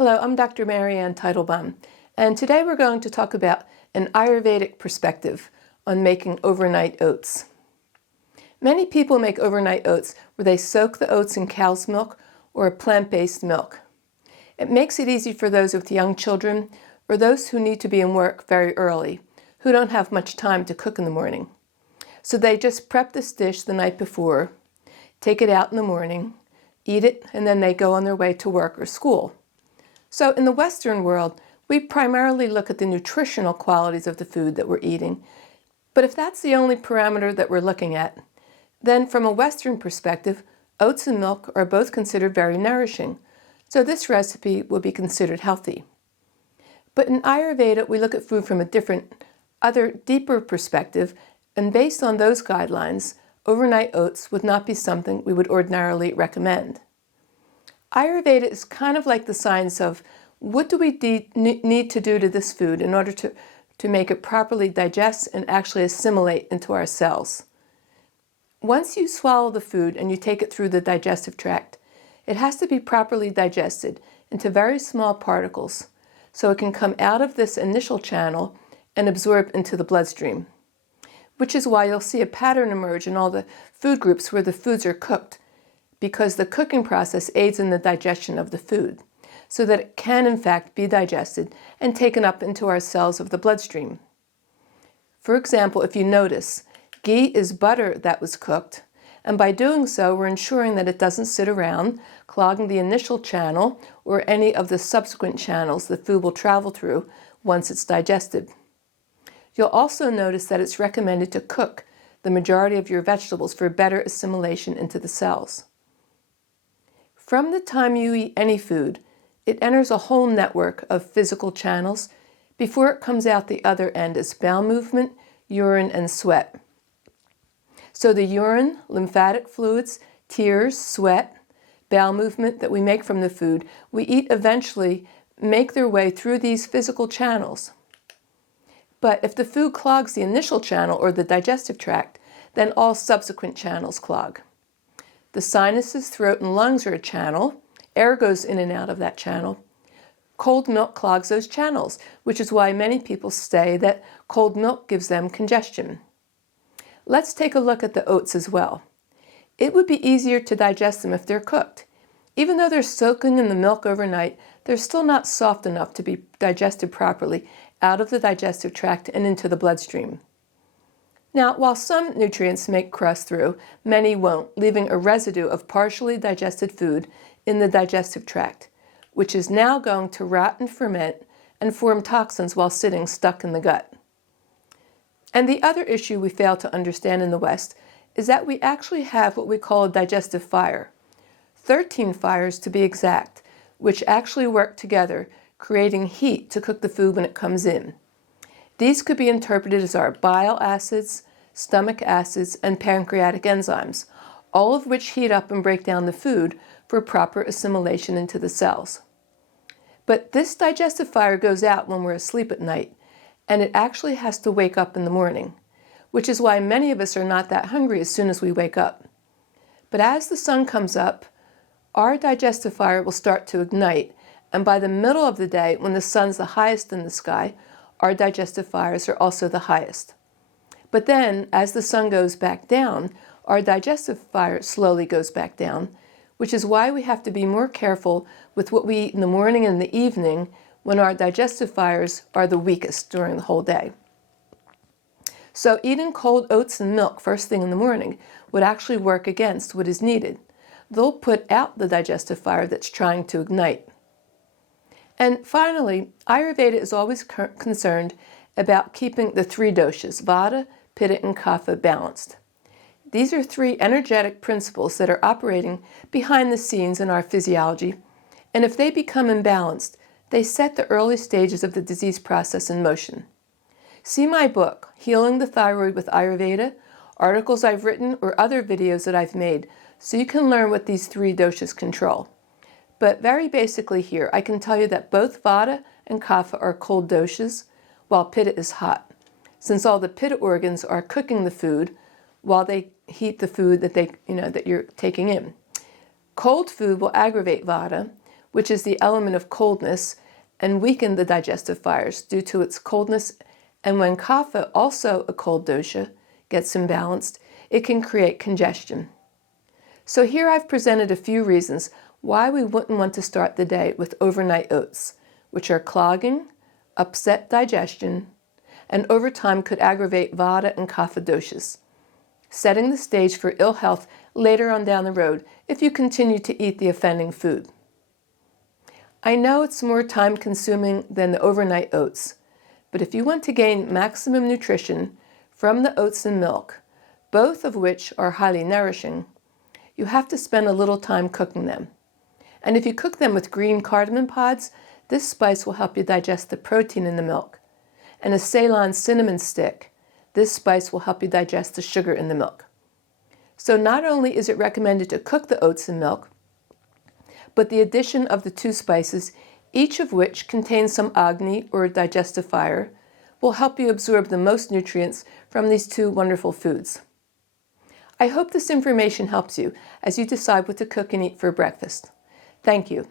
Hello, I'm Dr. Marianne Teitelbaum, and today we're going to talk about an Ayurvedic perspective on making overnight oats. Many people make overnight oats where they soak the oats in cow's milk or plant-based milk. It makes it easy for those with young children or those who need to be in work very early, who don't have much time to cook in the morning. So they just prep this dish the night before, take it out in the morning, eat it, and then they go on their way to work or school. So in the Western world, we primarily look at the nutritional qualities of the food that we're eating. But if that's the only parameter that we're looking at, then from a Western perspective, oats and milk are both considered very nourishing. So this recipe will be considered healthy. But in Ayurveda, we look at food from a different, deeper perspective, and based on those guidelines, overnight oats would not be something we would ordinarily recommend. Ayurveda is kind of like the science of what do we need to do to this food in order to make it properly digest and actually assimilate into our cells. Once you swallow the food and you take it through the digestive tract, it has to be properly digested into very small particles so it can come out of this initial channel and absorb into the bloodstream, which is why you'll see a pattern emerge in all the food groups where the foods are cooked, because the cooking process aids in the digestion of the food, so that it can in fact be digested and taken up into our cells of the bloodstream. For example, if you notice, ghee is butter that was cooked, and by doing so we're ensuring that it doesn't sit around, clogging the initial channel or any of the subsequent channels the food will travel through once it's digested. You'll also notice that it's recommended to cook the majority of your vegetables for better assimilation into the cells. From the time you eat any food, it enters a whole network of physical channels before it comes out the other end as bowel movement, urine, and sweat. So the urine, lymphatic fluids, tears, sweat, bowel movement that we make from the food we eat eventually make their way through these physical channels. But if the food clogs the initial channel or the digestive tract, then all subsequent channels clog. The sinuses, throat, and lungs are a channel. Air goes in and out of that channel. Cold milk clogs those channels, which is why many people say that cold milk gives them congestion. Let's take a look at the oats as well. It would be easier to digest them if they're cooked. Even though they're soaking in the milk overnight, they're still not soft enough to be digested properly out of the digestive tract and into the bloodstream. Now, while some nutrients make cross through, many won't, leaving a residue of partially digested food in the digestive tract, which is now going to rot and ferment and form toxins while sitting stuck in the gut. And the other issue we fail to understand in the West is that we actually have what we call a digestive fire, 13 fires to be exact, which actually work together, creating heat to cook the food when it comes in. These could be interpreted as our bile acids, stomach acids, and pancreatic enzymes, all of which heat up and break down the food for proper assimilation into the cells. But this digestive fire goes out when we're asleep at night, and it actually has to wake up in the morning, which is why many of us are not that hungry as soon as we wake up. But as the sun comes up, our digestive fire will start to ignite, and by the middle of the day, when the sun's the highest in the sky, our digestive fires are also the highest. But then, as the sun goes back down, our digestive fire slowly goes back down, which is why we have to be more careful with what we eat in the morning and the evening when our digestive fires are the weakest during the whole day. So eating cold oats and milk first thing in the morning would actually work against what is needed. They'll put out the digestive fire that's trying to ignite. And finally, Ayurveda is always concerned about keeping the three doshas, Vata, Pitta, and Kapha, balanced. These are three energetic principles that are operating behind the scenes in our physiology, and if they become imbalanced, they set the early stages of the disease process in motion. See my book, Healing the Thyroid with Ayurveda, articles I've written, or other videos that I've made, so you can learn what these three doshas control. But very basically here, I can tell you that both Vata and Kapha are cold doshas, while Pitta is hot, since all the Pitta organs are cooking the food while they heat the food that you're taking in. Cold food will aggravate Vata, which is the element of coldness, and weaken the digestive fires due to its coldness. And when Kapha, also a cold dosha, gets imbalanced, it can create congestion. So here I've presented a few reasons why we wouldn't want to start the day with overnight oats, which are clogging, upset digestion, and over time could aggravate Vata and Kapha doshas, setting the stage for ill health later on down the road if you continue to eat the offending food. I know it's more time-consuming than the overnight oats, but if you want to gain maximum nutrition from the oats and milk, both of which are highly nourishing, you have to spend a little time cooking them. And if you cook them with green cardamom pods, this spice will help you digest the protein in the milk. And a Ceylon cinnamon stick, this spice will help you digest the sugar in the milk. So not only is it recommended to cook the oats and milk, but the addition of the two spices, each of which contains some agni or digestive fire, will help you absorb the most nutrients from these two wonderful foods. I hope this information helps you as you decide what to cook and eat for breakfast. Thank you.